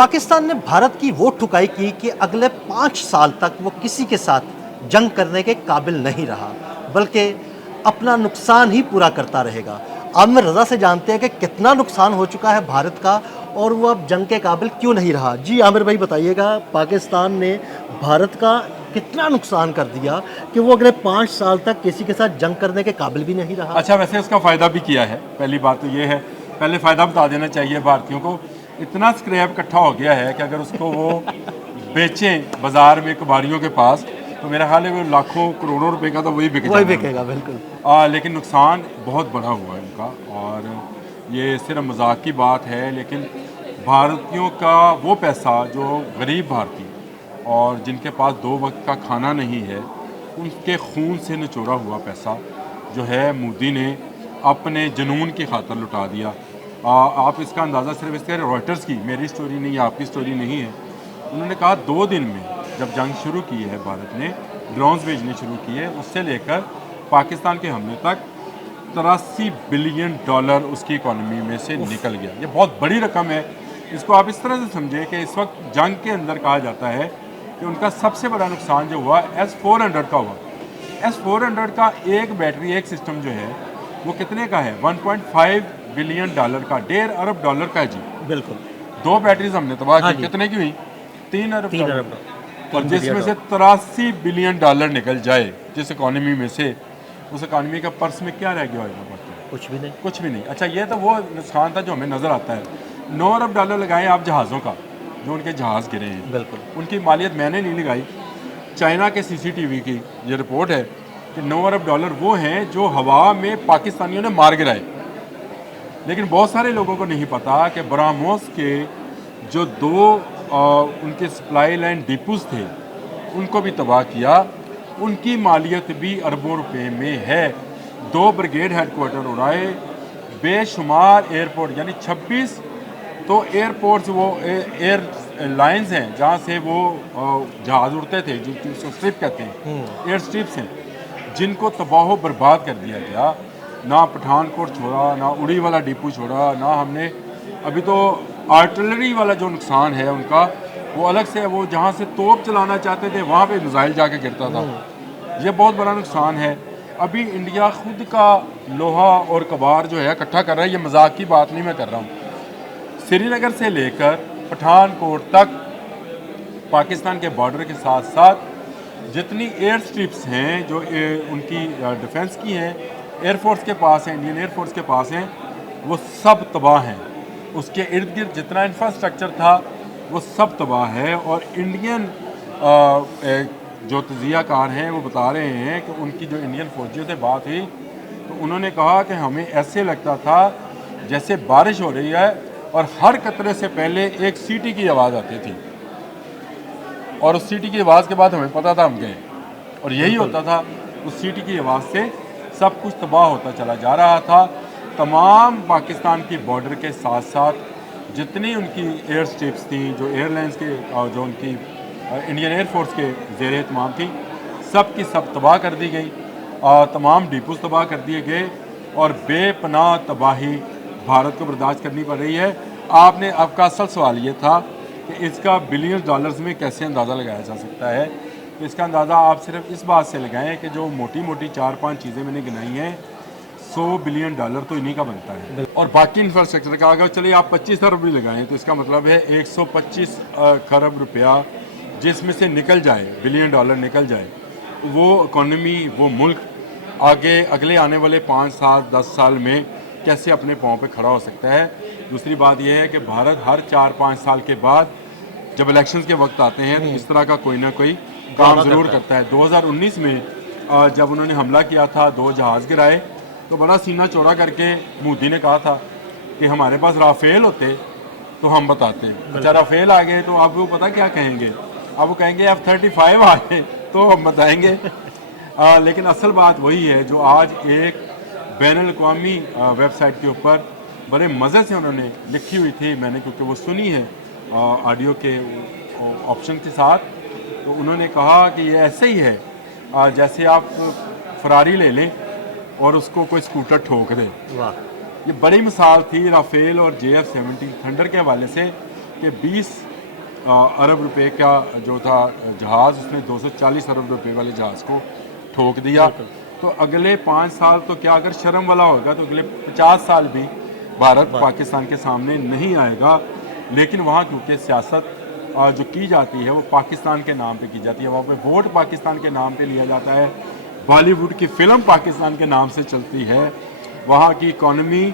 पाकिस्तान ने भारत की वो ठुकाई की कि अगले 5 साल तक वो किसी के साथ जंग करने के काबिल नहीं रहा, बल्कि अपना नुकसान ही पूरा करता रहेगा। आमिर रज़ा से जानते हैं कि कितना नुकसान हो चुका है भारत का और वो अब जंग के काबिल क्यों नहीं रहा। जी आमिर भाई बताइएगा, पाकिस्तान ने भारत का कितना नुकसान कर दिया कि वो अगले 5 साल तक किसी के साथ जंग करने के काबिल भी नहीं रहा। अच्छा, वैसे उसका फ़ायदा भी किया है। पहली बात तो ये है, पहले फ़ायदा बता देना चाहिए भारतीयों को। इतना स्क्रैप इकट्ठा हो गया है कि अगर उसको वो बेचें बाज़ार में कबाड़ियों के पास, तो मेरा ख्याल है वो लाखों करोड़ों रुपए का तो वही बिकेगा बिल्कुल। लेकिन नुकसान बहुत बड़ा हुआ है उनका। और ये सिर्फ मजाक की बात है, लेकिन भारतीयों का वो पैसा जो गरीब भारतीय और जिनके पास 2 वक्त का खाना नहीं है, उनके खून से निचोड़ा हुआ पैसा जो है मोदी ने अपने जुनून की खातर लुटा दिया। आप इसका अंदाज़ा सिर्फ इसके रॉयटर्स की, मेरी स्टोरी नहीं है, आपकी स्टोरी नहीं है। उन्होंने कहा 2 दिन में जब जंग शुरू की है भारत ने, ड्रोन्स भेजने शुरू किए, उससे लेकर पाकिस्तान के हमले तक 83 बिलियन डॉलर उसकी इकॉनमी में से निकल गया। ये बहुत बड़ी रकम है। इसको आप इस तरह से समझें कि इस वक्त जंग के अंदर कहा जाता है कि उनका सबसे बड़ा नुकसान जो हुआ S-400 का हुआ। S-400 का एक बैटरी, एक सिस्टम जो है वो कितने का है? 1.5 बिलियन डॉलर का, 1.5 अरब डॉलर का है जी। बिल्कुल। 2 बैटरीज हमने तबाह हाँ की, जी। कितने की हुई? 3 अरब 3 डॉलर। अरब और जिसमें से 83 बिलियन डॉलर निकल जाए जिस इकॉनमी में से, उस इकॉनमी का पर्स में क्या रह गया होगा? कुछ भी नहीं। कुछ भी नहीं। अच्छा, ये तो वो नुकसान था जो हमें नज़र आता है। 9 अरब डॉलर लगाए आप जहाज़ों का, जो उनके जहाज़ गिरे हैं, बिल्कुल। उनकी मालियत मैंने नहीं लगाई, चाइना के CCTV की ये रिपोर्ट है कि 9 अरब डॉलर वो हैं जो हवा में पाकिस्तानियों ने मार गिराए। लेकिन बहुत सारे लोगों को नहीं पता कि ब्राह्मोस के जो 2 उनके सप्लाई लाइन डिपोज थे, उनको भी तबाह किया। उनकी मालियत भी अरबों रुपए में है। 2 ब्रिगेड हेडक्वार्टर उड़ाए, बेशुमार एयरपोर्ट, यानी 26 तो एयरपोर्ट्स, वो एयर लाइंस हैं जहाँ से वो जहाज़ उड़ते थे, जिसको स्ट्रिप कहते हैं, एयर स्ट्रिप्स हैं, जिनको तबाह बर्बाद कर दिया गया। ना पठानकोट छोड़ा, ना उड़ी वाला डिपो छोड़ा, ना हमने अभी तो आर्टिलरी वाला जो नुकसान है उनका, वो अलग से है। वो जहाँ से तोप चलाना चाहते थे वहाँ पे मिसाइल जाके गिरता था। ये बहुत बड़ा नुकसान है। अभी इंडिया खुद का लोहा और कबाड़ जो है इकट्ठा कर रहा है। ये मजाक की बात नहीं मैं कर रहा हूँ। श्रीनगर से लेकर पठानकोट तक पाकिस्तान के बॉर्डर के साथ साथ जितनी एयर स्ट्रिप्स हैं जो उनकी डिफेंस की हैं, एयरफोर्स के पास हैं, इंडियन एयरफोर्स के पास हैं, वो सब तबाह हैं। उसके इर्द गिर्द जितना इंफ्रास्ट्रक्चर था वो सब तबाह है। और इंडियन जो तजियाकार हैं वो बता रहे हैं कि उनकी जो इंडियन फौजियों से बात हुई तो उन्होंने कहा कि हमें ऐसे लगता था जैसे बारिश हो रही है और हर कतरे से पहले एक सीटी की आवाज़ आती थी, और उस सीटी की आवाज़ के बाद हमें पता था हम गए। और यही होता था, उस सीटी की आवाज़ से सब कुछ तबाह होता चला जा रहा था। तमाम पाकिस्तान की बॉर्डर के साथ साथ जितनी उनकी एयर स्ट्रिप्स थी, जो एयरलाइंस के और जो उनकी इंडियन एयरफोर्स के ज़ेर एहतमाम थी, सब की सब तबाह कर दी गई। तमाम डिपोज तबाह कर दिए गए और बेपनाह तबाही भारत को बर्दाश्त करनी पड़ रही है। आपका असल सवाल ये था कि इसका बिलियन डॉलर्स में कैसे अंदाज़ा लगाया जा सकता है। तो इसका अंदाज़ा आप सिर्फ इस बात से लगाएं कि जो मोटी मोटी 4-5 चीज़ें मैंने गिनाई हैं, 100 बिलियन डॉलर तो इन्हीं का बनता है। और बाकी इंफ्रास्ट्रक्चर का अगर चलिए आप 25 अरब भी लगाएं तो इसका मतलब है 125 खरब रुपया जिसमें से निकल जाए, बिलियन डॉलर निकल जाए, वो इकॉनमी, वो मुल्क आगे अगले आने वाले 5 साल 10 साल में कैसे अपने पाँव पे खड़ा हो सकता है। दूसरी बात यह है कि भारत हर 4-5 साल के बाद जब इलेक्शंस के वक्त आते हैं तो इस तरह का कोई ना कोई काम ज़रूर करता है। 2019 में जब उन्होंने हमला किया था, 2 जहाज़ गिराए, तो बड़ा सीना चौड़ा करके मोदी ने कहा था कि हमारे पास राफेल होते तो हम बताते। अच्छा, राफेल आ गए तो आप वो पता क्या कहेंगे? अब वो कहेंगे F-35 आ गए तो हम बताएंगे। लेकिन असल बात वही है जो आज एक बैनुल-अक़वामी वेबसाइट के ऊपर बड़े मज़े से उन्होंने लिखी हुई थी, मैंने क्योंकि वो सुनी है ऑडियो के ऑप्शन के साथ। तो उन्होंने कहा कि ये ऐसे ही है जैसे आप फरारी ले लें और उसको कोई स्कूटर ठोक दे। वाह। ये बड़ी मिसाल थी राफेल और JF-17 थंडर के हवाले से कि 20 अरब रुपए का जो था जहाज़, उसने 240 अरब रुपए वाले जहाज़ को ठोक दिया। तो अगले 5 साल तो क्या, अगर शर्म वाला होगा तो अगले 50 साल भी भारत पाकिस्तान के सामने नहीं आएगा। लेकिन वहाँ क्योंकि सियासत जो की जाती है वो पाकिस्तान के नाम पे की जाती है, वहाँ पे वोट पाकिस्तान के नाम पे लिया जाता है, बॉलीवुड की फ़िल्म पाकिस्तान के नाम से चलती है, वहाँ की इकॉनमी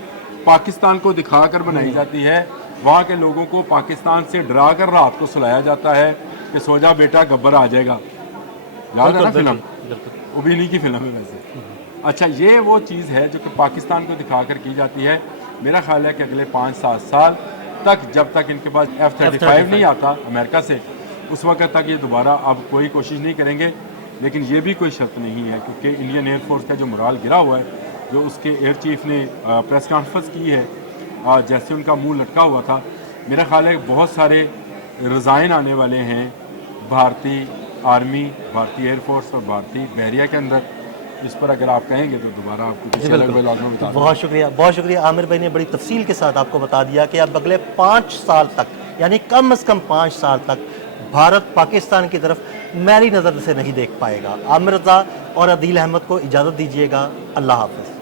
पाकिस्तान को दिखाकर बनाई जाती है, वहाँ के लोगों को पाकिस्तान से डरा कर रात को सुलाया जाता है कि सो जा बेटा गब्बर आ जाएगा। याद है ना फिल्म? वो भी इन्हीं की फिल्म है वैसे। अच्छा, ये वो चीज़ है जो कि पाकिस्तान को दिखाकर की जाती है। मेरा ख्याल है कि अगले 5-7 साल तक, जब तक इनके पास F-35 नहीं आता अमेरिका से, उस वक्त तक ये दोबारा अब कोई कोशिश नहीं करेंगे। लेकिन ये भी कोई शर्त नहीं है, क्योंकि इंडियन एयरफोर्स का जो मोराल गिरा हुआ है, जो उसके एयर चीफ ने प्रेस कॉन्फ्रेंस की है, जैसे उनका मुंह लटका हुआ था, मेरा ख्याल है बहुत सारे रिज़ाइन आने वाले हैं भारतीय आर्मी, भारतीय एयरफोर्स और भारतीय बहरिया के अंदर। इस पर अगर आप कहेंगे तो दोबारा आपको किसी अलग व्लॉग में बता दूँ। बहुत शुक्रिया आमिर भाई ने बड़ी तफसील के साथ आपको बता दिया कि अब अगले 5 साल तक, यानी कम से कम 5 साल तक भारत पाकिस्तान की तरफ मैली नज़र से नहीं देख पाएगा। आमिर रज़ा और अदील अहमद को इजाज़त दीजिएगा। अल्लाह हाफ़िज़।